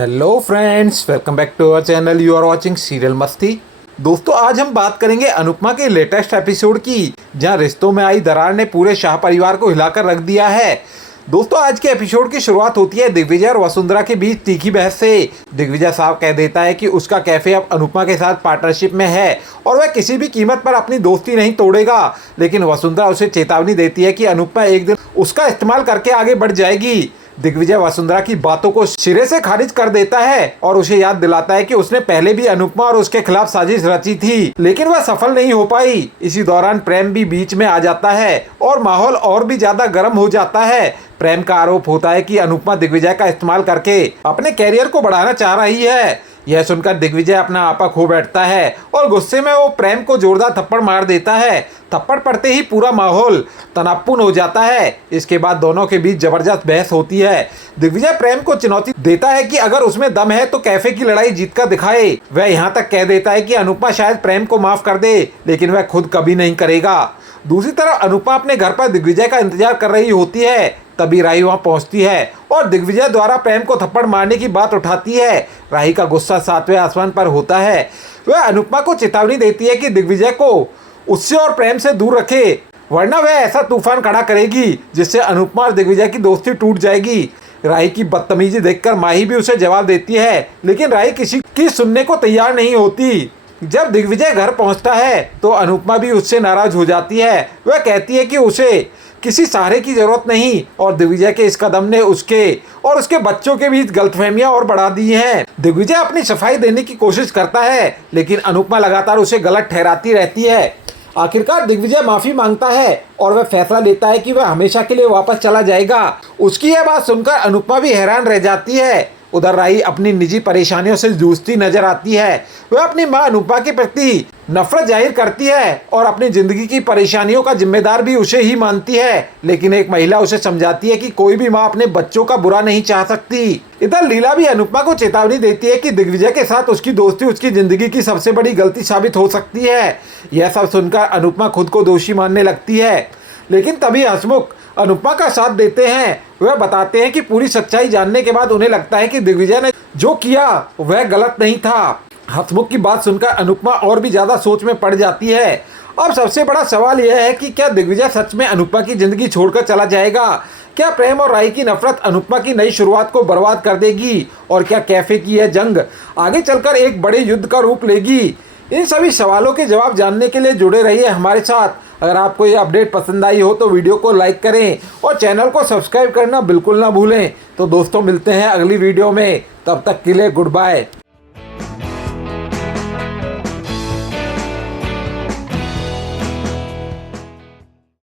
Hello friends, welcome back to our channel. You are watching serial मस्ती। दोस्तों, आज हम बात करेंगे अनुपमा के लेटेस्ट एपिसोड की, जहां रिश्तों में आई दरार ने पूरे शाह परिवार को हिलाकर रख दिया है। दोस्तों, आज के एपिसोड की शुरुआत होती है दिग्विजय और वसुंधरा के बीच तीखी बहस से। दिग्विजय साहब कह देता है कि उसका कैफे अब अनुपमा के साथ पार्टनरशिप में है और वह किसी भी कीमत पर अपनी दोस्ती नहीं तोड़ेगा। लेकिन वसुंधरा उसे चेतावनी देती है कि अनुपमा एक दिन उसका इस्तेमाल करके आगे बढ़ जाएगी। दिग्विजय वसुंधरा की बातों को सिरे से खारिज कर देता है और उसे याद दिलाता है कि उसने पहले भी अनुपमा और उसके खिलाफ साजिश रची थी, लेकिन वह सफल नहीं हो पाई। इसी दौरान प्रेम भी बीच में आ जाता है और माहौल और भी ज्यादा गर्म हो जाता है। प्रेम का आरोप होता है कि अनुपमा दिग्विजय का इस्तेमाल करके अपने कैरियर को बढ़ाना चाह रही है। यह सुनकर दिग्विजय अपना आपा खो बैठता है और गुस्से में वो प्रेम को जोरदार थप्पड़ मार देता है। थप्पड़ पड़ते ही पूरा माहौल तनावपूर्ण हो जाता है। इसके बाद दोनों के बीच जबरदस्त बहस होती है। दिग्विजय प्रेम को चुनौती देता है कि अगर उसमें दम है तो कैफे की लड़ाई जीत कर दिखाए। वह यहाँ तक कह देता है कि अनुपमा शायद प्रेम को माफ कर दे, लेकिन वह खुद कभी नहीं करेगा। दूसरी तरफ अनुपमा अपने घर पर दिग्विजय का इंतजार कर रही होती है। तभी राही वहां पहुंचती है और दिग्विजय द्वारा प्रेम को थप्पड़ मारने की बात उठाती है। राही का गुस्सा 7वें आसमान पर होता है। वह अनुपमा को चेतावनी देती है कि दिग्विजय को उससे और प्रेम से दूर रखे, वरना वह ऐसा तूफान खड़ा करेगी जिससे अनुपमा और दिग्विजय की दोस्ती टूट जाएगी। राही की बदतमीजी देखकर माही भी उसे जवाब देती है, लेकिन राही किसी की सुनने को तैयार नहीं होती। जब दिग्विजय घर पहुंचता है तो अनुपमा भी उससे नाराज हो जाती है। वह कहती है कि उसे किसी सहारे की जरूरत नहीं और दिग्विजय के इस कदम ने उसके और उसके बच्चों के बीच गलतफहमियां और बढ़ा दी हैं। दिग्विजय अपनी सफाई देने की कोशिश करता है, लेकिन अनुपमा लगातार उसे गलत ठहराती रहती है। आखिरकार दिग्विजय माफी मांगता है और वह फैसला लेता है कि वह हमेशा के लिए वापस चला जाएगा। उसकी यह बात सुनकर अनुपमा भी हैरान रह जाती है। उधर राही अपनी निजी परेशानियों से जूझती नजर आती है। वह अपनी मां अनुपमा के प्रति नफरत जाहिर करती है और अपनी जिंदगी की परेशानियों का जिम्मेदार भी उसे ही मानती है। लेकिन एक महिला उसे समझाती है कि कोई भी मां अपने बच्चों का बुरा नहीं चाह सकती। इधर लीला भी अनुपमा को चेतावनी देती है कि दिग्विजय के साथ उसकी दोस्ती उसकी जिंदगी की सबसे बड़ी गलती साबित हो सकती है। यह सब सुनकर अनुपमा खुद को दोषी मानने लगती है, लेकिन तभी हसमुख अनुपमा का साथ देते हैं। वह बताते हैं कि पूरी सच्चाई जानने के बाद उन्हें लगता है कि दिग्विजय ने जो किया वह गलत नहीं था। हसमुख की बात सुनकर अनुपमा और भी ज्यादा सोच में पड़ जाती है। अब सबसे बड़ा सवाल यह है कि क्या दिग्विजय सच में अनुपमा की जिंदगी छोड़कर चला जाएगा? क्या प्रेम और राही की नफरत अनुपमा की नई शुरुआत को बर्बाद कर देगी? और क्या कैफे की यह जंग आगे चलकर एक बड़े युद्ध का रूप लेगी? इन सभी सवालों के जवाब जानने के लिए जुड़े रहिए हमारे साथ। अगर आपको ये अपडेट पसंद आई हो तो वीडियो को लाइक करें और चैनल को सब्सक्राइब करना बिल्कुल ना भूलें। तो दोस्तों, मिलते हैं अगली वीडियो में। तब तक के लिए गुड बाय।